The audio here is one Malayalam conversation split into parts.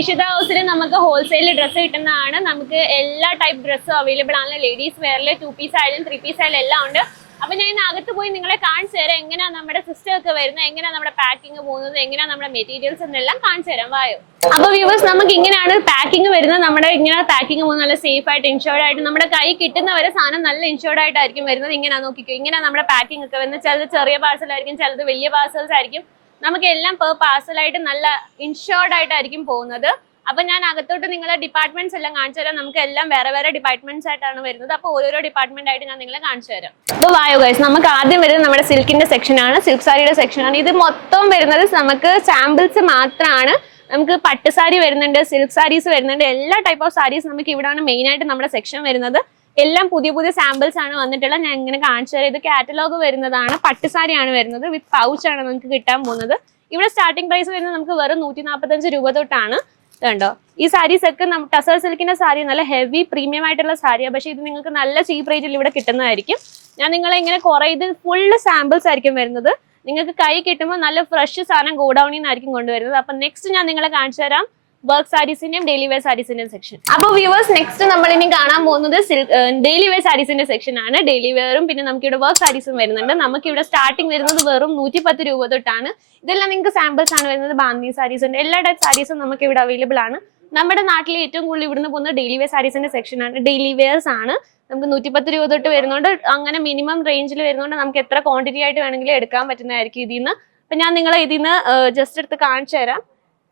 നിഷിത ഹൗസിൽ നമുക്ക് ഹോൾസെയിൽ ഡ്രസ്സ് കിട്ടുന്നതാണ്. നമുക്ക് എല്ലാ ടൈപ്പ് ഡ്രസ്സും അവൈലബിൾ ആണ്. ലേഡീസ് വെയറിൽ 2 പീസ് ആയാലും 3 പീസ് ആയാലും എല്ലാം ഉണ്ട്. അപ്പൊ ഞാൻ ഇന്ന് അകത്ത് പോയി നിങ്ങളെ കാണിച്ചു തരാം എങ്ങനെയാണ് നമ്മുടെ സിസ്റ്റം ഒക്കെ വരുന്നത്, എങ്ങനെയാണ് നമ്മുടെ പാക്കിംഗ് പോകുന്നത്, എങ്ങനെയാണ് നമ്മുടെ മെറ്റീരിയൽസ് എന്നെല്ലാം കാണിച്ചു തരാം. വായോ. അപ്പൊ വ്യൂവേഴ്സ്, നമുക്ക് ഇങ്ങനെയാണ് പാക്കിംഗ് വരുന്നത്. നമ്മുടെ ഇങ്ങനെ പാക്കിംഗ് പോകുന്നത് നല്ല സേഫ് ആയിട്ട് ഇൻഷുർഡ് ആയിട്ട് നമ്മുടെ കൈ കിട്ടുന്നവരെ സാധനം നല്ല ഇൻഷുർഡ് ആയിട്ടായിരിക്കും വരുന്നത്. ഇങ്ങനെ നോക്കിക്കോ, ഇങ്ങനെ നമ്മുടെ പാക്കിംഗ് ഒക്കെ വരുന്നത്. ചിലത് ചെറിയ പാർസൽ ആയിരിക്കും, ചിലത് വലിയ പാർസൽസ് ആയിരിക്കും. നമുക്ക് എല്ലാം പെർ പാർസലായിട്ട് നല്ല ഇൻഷുർഡ് ആയിട്ടായിരിക്കും പോകുന്നത്. അപ്പൊ ഞാൻ അകത്തോട്ട് നിങ്ങളെ ഡിപ്പാർട്ട്മെന്റ്സ് എല്ലാം കാണിച്ചു തരാം. നമുക്ക് എല്ലാം വേറെ വേറെ ഡിപ്പാർട്ട്മെന്റ്സ് ആയിട്ടാണ് വരുന്നത്. അപ്പൊ ഓരോരോ ഡിപ്പാർട്ട്മെന്റ് ആയിട്ട് ഞാൻ നിങ്ങളെ കാണിച്ചു തരാം. അപ്പൊ വായോ ഗൈസ്, നമുക്ക് ആദ്യം വരുന്നത് നമ്മുടെ സിൽക്കിന്റെ സെക്ഷൻ ആണ്, സിൽക്ക് സാരിയുടെ സെക്ഷൻ ആണ്. ഇത് മൊത്തം വരുന്നത് നമുക്ക് സാമ്പിൾസ് മാത്രമാണ്. നമുക്ക് പട്ടുസാരി വരുന്നുണ്ട്, സിൽക്ക് സാരീസ് വരുന്നുണ്ട്, എല്ലാ ടൈപ്പ് ഓഫ് സാരീസ് നമുക്ക് ഇവിടെയാണ് മെയിൻ ആയിട്ട് നമ്മുടെ സെക്ഷൻ വരുന്നത്. എല്ലാം പുതിയ പുതിയ സാമ്പിൾസ് ആണ് വന്നിട്ടുള്ളത്. ഞാൻ ഇങ്ങനെ കാണിച്ചു തരാം. ഇത് കാറ്റലോഗ് വരുന്നതാണ്, പട്ടുസാരിയാണ് വരുന്നത്, വിത്ത് പൗച്ച് ആണ് നമുക്ക് കിട്ടാൻ പോകുന്നത്. ഇവിടെ സ്റ്റാർട്ടിംഗ് പ്രൈസ് വരുന്നത് നമുക്ക് വെറും 145 രൂപ തൊട്ടാണ്. കണ്ടോ, ഈ സാരീസ് ഒക്കെ ടസർ സിൽക്കിന്റെ സാരി നല്ല ഹെവി പ്രീമിയം ആയിട്ടുള്ള സാരിയാണ്. പക്ഷെ ഇത് നിങ്ങൾക്ക് നല്ല ചീപ്പ് റേറ്റിൽ ഇവിടെ കിട്ടുന്നതായിരിക്കും. ഞാൻ നിങ്ങളെ ഇങ്ങനെ കുറെ, ഇത് ഫുള്ള് സാമ്പിൾസ് ആയിരിക്കും വരുന്നത്. നിങ്ങൾക്ക് കൈ കിട്ടുമ്പോൾ നല്ല ഫ്രഷ് സാധനം ഗോഡൌണിൽ നിന്നായിരിക്കും കൊണ്ടുവരുന്നത്. അപ്പൊ നെക്സ്റ്റ് ഞാൻ നിങ്ങളെ കാണിച്ചു തരാം വർക്ക് സാരീസിന്റെയും ഡെയിലി വെയർ സാരീസിന്റെയും സെക്ഷൻ. അപ്പൊ വ്യൂവേഴ്സ്, നെക്സ്റ്റ് നമ്മൾ ഇനി കാണാൻ പോകുന്നത് ഡെയിലി വെയർ സാരീസിന്റെ സെക്ഷൻ ആണ്. ഡെയിലി വെയറും പിന്നെ നമുക്ക് ഇവിടെ വർക്ക് സാരീസും വരുന്നുണ്ട്. നമുക്ക് ഇവിടെ സ്റ്റാർട്ടിംഗ് വരുന്നത് വെറും 110 രൂപ തൊട്ടാണ്. ഇതെല്ലാം നിങ്ങൾക്ക് സാമ്പിൾസ് ആണ് വരുന്നത്. ബാന്തി സാരീസ് ഉണ്ട്, എല്ലാ ടൈപ്പ് സാരീസും നമുക്ക് ഇവിടെ അവൈലബിൾ ആണ്. നമ്മുടെ നാട്ടിൽ ഏറ്റവും കൂടുതൽ ഇവിടുന്ന് പോകുന്ന ഡെയിലി വെയർ സാരീസിന്റെ സെക്ഷൻ ആണ്. ഡെയിലി വെയർസ് ആണ്. നമുക്ക് 110 രൂപ തൊട്ട് വരുന്നുണ്ട്. അങ്ങനെ മിനിമം റേഞ്ചിൽ വരുന്നതുകൊണ്ട് നമുക്ക് എത്ര ക്വാണ്ടിറ്റി ആയിട്ട് വേണമെങ്കിലും എടുക്കാൻ പറ്റുന്നതായിരിക്കും ഇതിൽ നിന്ന്. അപ്പൊ ഞാൻ നിങ്ങളെ ഇതിൽ നിന്ന് ജസ്റ്റ് എടുത്ത് കാണിച്ചു തരാം.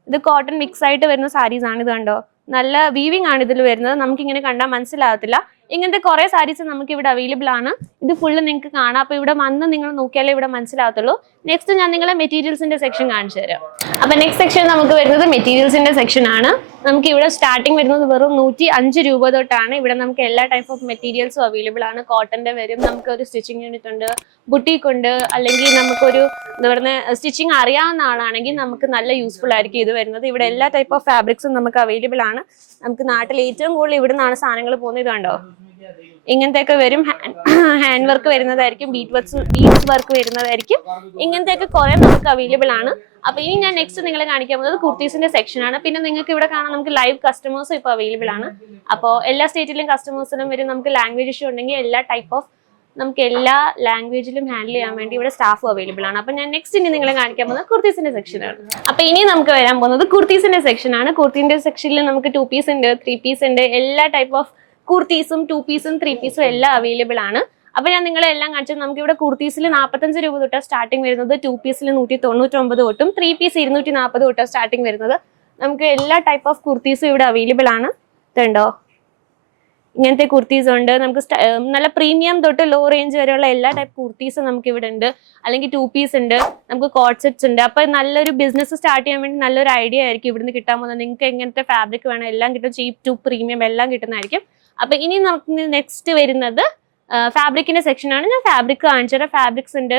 ഇത് കോട്ടൺ മിക്സ് ആയിട്ട് വരുന്ന സാരീസ് ആണ്. ഇത് കണ്ടോ, നല്ല വീവിംഗ് ആണ് ഇതിൽ വരുന്നത്. നമുക്ക് ഇങ്ങനെ കണ്ടാൽ മനസ്സിലാകത്തില്ല. ഇങ്ങനത്തെ കുറെ സാരീസ് നമുക്ക് ഇവിടെ അവൈലബിൾ ആണ്. ഇത് ഫുള്ള് നിങ്ങൾക്ക് കാണാം. അപ്പൊ ഇവിടെ വന്ന് നിങ്ങൾ നോക്കിയാലേ ഇവിടെ മനസ്സിലാകത്തുള്ളൂ. നെക്സ്റ്റ് ഞാൻ നിങ്ങളെ മെറ്റീരിയൽസിന്റെ സെക്ഷൻ കാണിച്ചു തരാം. അപ്പൊ നെക്സ്റ്റ് സെക്ഷൻ നമുക്ക് വരുന്നത് മെറ്റീരിയൽസിന്റെ സെക്ഷൻ ആണ്. നമുക്ക് ഇവിടെ സ്റ്റാർട്ടിംഗ് വരുന്നത് വെറും 105 രൂപ തൊട്ടാണ്. ഇവിടെ നമുക്ക് എല്ലാ ടൈപ്പ് ഓഫ് മെറ്റീരിയൽസും അവൈലബിൾ ആണ്. കോട്ടന്റെ വരും, നമുക്ക് ഒരു സ്റ്റിച്ചിങ് യൂണിറ്റ് ഉണ്ട്, ബുട്ടീക്ക് ഉണ്ട്, അല്ലെങ്കിൽ നമുക്കൊരു എന്താ പറയുക സ്റ്റിച്ചിങ് അറിയാവുന്ന ആളാണെങ്കിൽ നമുക്ക് നല്ല യൂസ്ഫുൾ ആയിരിക്കും ഇത് വരുന്നത്. ഇവിടെ എല്ലാ ടൈപ്പ് ഓഫ് ഫാബ്രിക്സും നമുക്ക് അവൈലബിൾ ആണ്. നമുക്ക് നാട്ടിൽ ഏറ്റവും കൂടുതൽ ഇവിടെ നിന്നാണ് സാധനങ്ങൾ പോകുന്നത്. ഇത് കണ്ടോ, ഇങ്ങനത്തെയൊക്കെ വരും. ഹാൻഡ് വർക്ക് വരുന്നതായിരിക്കും, ബീഡ്സ് വർക്ക് വരുന്നതായിരിക്കും. ഇങ്ങനത്തെയൊക്കെ കുറെ നമുക്ക് അവൈലബിൾ ആണ്. അപ്പൊ ഇനി ഞാൻ നെക്സ്റ്റ് നിങ്ങളെ കാണിക്കാൻ പോകുന്നത് കുർത്തീസിന്റെ സെക്ഷൻ ആണ്. പിന്നെ നിങ്ങൾക്ക് ഇവിടെ കാണാം, നമുക്ക് ലൈവ് കസ്റ്റമേഴ്സും ഇപ്പൊ അവൈലബിൾ ആണ്. അപ്പോൾ എല്ലാ സ്റ്റേറ്റിലും കസ്റ്റമേഴ്സിനും വരും. നമുക്ക് ലാംഗ്വേജ് ഇഷ്യൂ ഉണ്ടെങ്കിൽ എല്ലാ ടൈപ്പ് ഓഫ് നമുക്ക് എല്ലാ ലാംഗ്വേജിലും ഹാൻഡിൽ ചെയ്യാൻ വേണ്ടി ഇവിടെ സ്റ്റാഫും അവൈലബിൾ ആണ്. അപ്പൊ ഞാൻ നെക്സ്റ്റ് ഇനി നിങ്ങളെ കാണിക്കാൻ പോകുന്നത് കുർത്തീസിന്റെ സെക്ഷൻ ആണ്. അപ്പൊ ഇനി നമുക്ക് വരാൻ പോകുന്നത് കുർത്തീസിന്റെ സെക്ഷൻ ആണ്. കുർത്തീന്റെ സെക്ഷനിൽ നമുക്ക് 2 പീസ് ഉണ്ട്, 3 പീസ് ഉണ്ട്, എല്ലാ ടൈപ്പ് ഓഫ് കുർത്തീസും 2 പീസും 3 പീസും എല്ലാം അവൈലബിൾ ആണ്. അപ്പൊ ഞാൻ നിങ്ങളെ എല്ലാം കാണിച്ചത്. നമുക്ക് ഇവിടെ കുർത്തീസിൽ 45 രൂപ തൊട്ടാണ് സ്റ്റാർട്ടിംഗ് വരുന്നത്. 2 പീസിൽ 199 തൊട്ടും 3 പീസ് 240 തൊട്ടാണ് സ്റ്റാർട്ടിംഗ് വരുന്നത്. നമുക്ക് എല്ലാ ടൈപ്പ് ഓഫ് കുർത്തീസും ഇവിടെ അവൈലബിൾ ആണ്. ഇതുണ്ടോ, ഇങ്ങനത്തെ കുർത്തീസ് ഉണ്ട്. നമുക്ക് നല്ല പ്രീമിയം തൊട്ട് ലോ റേഞ്ച് വരെയുള്ള എല്ലാ ടൈപ്പ് കുർത്തീസും നമുക്ക് ഇവിടെ ഉണ്ട്. അല്ലെങ്കിൽ 2 പീസ് ഉണ്ട്, നമുക്ക് കോട്ട് സെറ്റ്സ് ഉണ്ട്. അപ്പൊ നല്ലൊരു ബിസിനസ് സ്റ്റാർട്ട് ചെയ്യാൻ വേണ്ടി നല്ലൊരു ഐഡിയ ആയിരിക്കും ഇവിടുന്ന് കിട്ടാൻ പോകുന്നത്. നിങ്ങൾക്ക് എങ്ങനത്തെ ഫാബ്രിക് വേണം എല്ലാം കിട്ടും, ചീപ്പ് ടു പ്രീമിയം എല്ലാം കിട്ടുന്നതായിരിക്കും. അപ്പൊ ഇനി നമുക്ക് നെക്സ്റ്റ് വരുന്നത് ഫാബ്രിക്കിന്റെ സെക്ഷൻ ആണ്. ഞാൻ ഫാബ്രിക് കാണിച്ചു തരാം. ഫാബ്രിക്സ് ഉണ്ട്,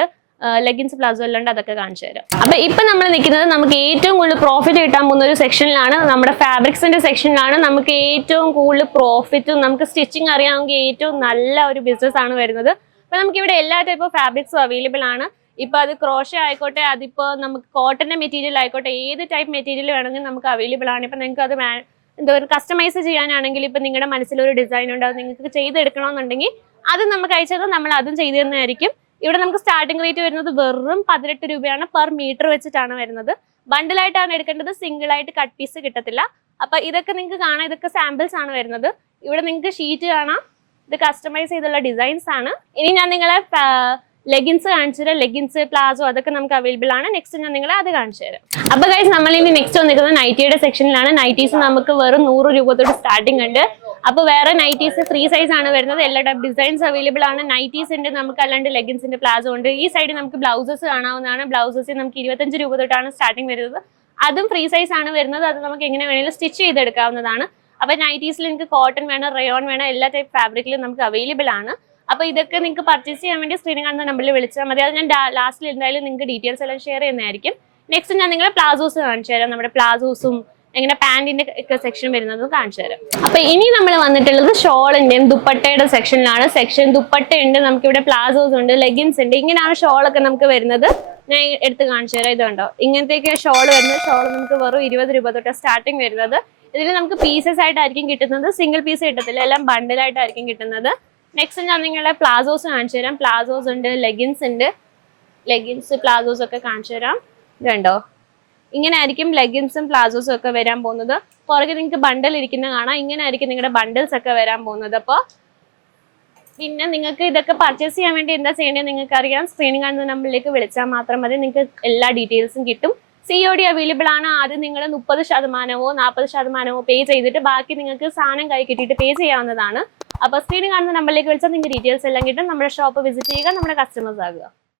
ലെഗിൻസ് പ്ലാസോ എല്ലാം ഉണ്ട്, അതൊക്കെ കാണിച്ചു തരാം. അപ്പൊ ഇപ്പൊ നമ്മൾ നിൽക്കുന്നത് നമുക്ക് ഏറ്റവും കൂടുതൽ പ്രോഫിറ്റ് കിട്ടാൻ പോകുന്ന ഒരു സെക്ഷനിലാണ്, നമ്മുടെ ഫാബ്രിക്സിന്റെ സെക്ഷനിലാണ്. നമുക്ക് ഏറ്റവും കൂടുതൽ പ്രോഫിറ്റും നമുക്ക് സ്റ്റിച്ചിങ് അറിയാമെങ്കിൽ ഏറ്റവും നല്ല ഒരു ബിസിനസ് ആണ് വരുന്നത്. അപ്പൊ നമുക്ക് ഇവിടെ എല്ലാ ടൈപ്പ് ഓഫ് ഫാബ്രിക്സും അവൈലബിൾ ആണ്. ഇപ്പൊ അത് ക്രോഷ ആയിക്കോട്ടെ, അതിപ്പോ നമുക്ക് കോട്ടന്റെ മെറ്റീരിയൽ ആയിക്കോട്ടെ, ഏത് ടൈപ്പ് മെറ്റീരിയൽ വേണമെങ്കിൽ നമുക്ക് അവൈലബിൾ ആണ്. ഇപ്പൊ നിങ്ങൾക്ക് അത് എന്താ പറയുക കസ്റ്റമൈസ് ചെയ്യാനാണെങ്കിൽ ഇപ്പൊ നിങ്ങളുടെ മനസ്സിലൊരു ഡിസൈൻ ഉണ്ട്, അത് നിങ്ങൾക്ക് ചെയ്തെടുക്കണമെന്നുണ്ടെങ്കിൽ അത് നമുക്ക് അയച്ചത് നമ്മൾ അതും ചെയ്തു തരുന്നതായിരിക്കും. ഇവിടെ നമുക്ക് സ്റ്റാർട്ടിംഗ് റേറ്റ് വരുന്നത് വെറും 18 രൂപയാണ്. പെർ മീറ്റർ വെച്ചിട്ടാണ് വരുന്നത്. ബണ്ടിലായിട്ടാണ് എടുക്കേണ്ടത്, സിംഗിൾ ആയിട്ട് കട്ട് പീസ് കിട്ടത്തില്ല. അപ്പൊ ഇതൊക്കെ നിങ്ങൾക്ക് കാണാം, ഇതൊക്കെ സാമ്പിൾസ് ആണ് വരുന്നത്. ഇവിടെ നിങ്ങൾക്ക് ഷീറ്റ് കാണാം, ഇത് കസ്റ്റമൈസ് ചെയ്തുള്ള ഡിസൈൻസ് ആണ്. ഇനി ഞാൻ നിങ്ങളെ ലെഗിൻസ് കാണിച്ചു തരാം. ലെഗിൻസ് പ്ലാസോ അതൊക്കെ നമുക്ക് അവൈലബിൾ ആണ്. നെക്സ്റ്റ് ഞാൻ നിങ്ങളെ അത് കാണിച്ചു തരാം. അപ്പൊ ഗൈസ്, നമ്മൾ ഇനി നെക്സ്റ്റ് വന്നിരിക്കുന്നത് നൈറ്റിയുടെ സെക്ഷനിലാണ്. നൈറ്റീസ് നമുക്ക് വെറും 100 രൂപ തൊട്ട് സ്റ്റാർട്ടിംഗ് ഉണ്ട്. അപ്പൊ വേറെ നൈറ്റീസ് 3 സൈസ് ആണ് വരുന്നത്. എല്ലാ ടൈപ്പ് ഡിസൈൻസ് അവൈലബിൾ ആണ്. നൈറ്റീസ് ഉണ്ട്, നമുക്ക് അല്ലാണ്ട് ലെഗിൻസിന്റെ പ്ലാസോ ഉണ്ട്. ഈ സൈഡിൽ നമുക്ക് ബ്ലൗസസ് കാണാവുന്നതാണ്. ബ്ലൗസസ് നമുക്ക് 25 രൂപ തൊട്ടാണ് സ്റ്റാർട്ടിംഗ് വരുന്നത്. അതും 3 സൈസ് ആണ് വരുന്നത്. അത് നമുക്ക് എങ്ങനെ വേണമെങ്കിലും സ്റ്റിച്ച് ചെയ്തെടുക്കാവുന്നതാണ്. അപ്പൊ നൈറ്റീസിൽ നിങ്ങൾക്ക് കോട്ടൺ വേണം, റയോൺ വേണം, എല്ലാ ടൈപ്പ് ഫാബ്രിക്കിലും നമുക്ക് അവൈലബിൾ ആണ്. അപ്പൊ ഇതൊക്കെ നിങ്ങൾക്ക് പർച്ചേസ് ചെയ്യാൻ വേണ്ടി സ്ക്രീനിൽ കാണുന്ന നമ്പറിൽ വിളിച്ചാൽ മതി. അത് ഞാൻ ലാസ്റ്റിൽ എന്തായാലും നിങ്ങൾക്ക് ഡീറ്റെയിൽസ് എല്ലാം ഷെയർ ചെയ്യുന്നതായിരിക്കും. നെക്സ്റ്റ് ഞാൻ നിങ്ങളെ പ്ലാസോസ് കാണിച്ചു തരാം. നമ്മുടെ പ്ലാസോസും എങ്ങനെ പാന്റിന്റെ ഒക്കെ സെക്ഷൻ വരുന്നത് കാണിച്ചു തരാം. അപ്പൊ ഇനി നമ്മൾ വന്നിട്ടുള്ളത് ഷോളിന്റെയും ദുപ്പട്ടയുടെ സെക്ഷനിലാണ്. ദുപ്പട്ട ഉണ്ട്, നമുക്കിവിടെ പ്ലാസോസ് ഉണ്ട്, ലെഗിൻസ് ഉണ്ട്. ഇങ്ങനെയാണ് ഷോളൊക്കെ നമുക്ക് വരുന്നത്. ഞാൻ എടുത്ത് കാണിച്ചു തരാം. ഇത് കണ്ടോ, ഇങ്ങനത്തെയൊക്കെ ഷോൾ വരുന്നത്. ഷോൾ നമുക്ക് വെറും 20 രൂപ തൊട്ട് സ്റ്റാർട്ടിങ് വരുന്നത്. ഇതിൽ നമുക്ക് പീസസ് ആയിട്ടായിരിക്കും കിട്ടുന്നത്, സിംഗിൾ പീസ് കിട്ടത്തില്ല, എല്ലാം ബണ്ടിലായിട്ടായിരിക്കും കിട്ടുന്നത്. നെക്സ്റ്റ് ഞാൻ നിങ്ങളുടെ പ്ലാസോസ് കാണിച്ചു തരാം. പ്ലാസോസ് ഉണ്ട്, ലെഗിൻസ് ഉണ്ട്. ലെഗിൻസ് പ്ലാസോസ് ഒക്കെ കാണിച്ചു തരാം. ഇതുണ്ടോ, ഇങ്ങനെ ആയിരിക്കും ലെഗിൻസും പ്ലാസോസും ഒക്കെ വരാൻ പോകുന്നത്. പുറകെ നിങ്ങൾക്ക് ബണ്ടിൽ ഇരിക്കുന്ന കാണാം. ഇങ്ങനെ ആയിരിക്കും നിങ്ങളുടെ ബണ്ടിൽസ് ഒക്കെ വരാൻ പോകുന്നത്. അപ്പോൾ പിന്നെ നിങ്ങൾക്ക് ഇതൊക്കെ പർച്ചേസ് ചെയ്യാൻ വേണ്ടി എന്താ ചെയ്യേണ്ടത് നിങ്ങൾക്ക് അറിയാം. സ്ക്രീനിൽ കാണുന്ന നമ്പറിലേക്ക് വിളിച്ചാൽ മാത്രം മതി, നിങ്ങൾക്ക് എല്ലാ ഡീറ്റെയിൽസും കിട്ടും. COD അവൈലബിൾ ആണ്. ആദ്യം നിങ്ങൾ 30% 40% പേ ചെയ്തിട്ട് ബാക്കി നിങ്ങൾക്ക് സാധനം കൈ കിട്ടിയിട്ട് പേ ചെയ്യാവുന്നതാണ്. അപ്പോൾ സ്ക്രീനിൽ കാണുന്ന നമ്പറിലേക്ക് വിളിച്ചാൽ നിങ്ങൾക്ക് ഡീറ്റെയിൽസ് എല്ലാം കിട്ടും. നമ്മുടെ ഷോപ്പ് വിസിറ്റ് ചെയ്യുക, നമ്മുടെ കസ്റ്റമേഴ്സ് ആകുക.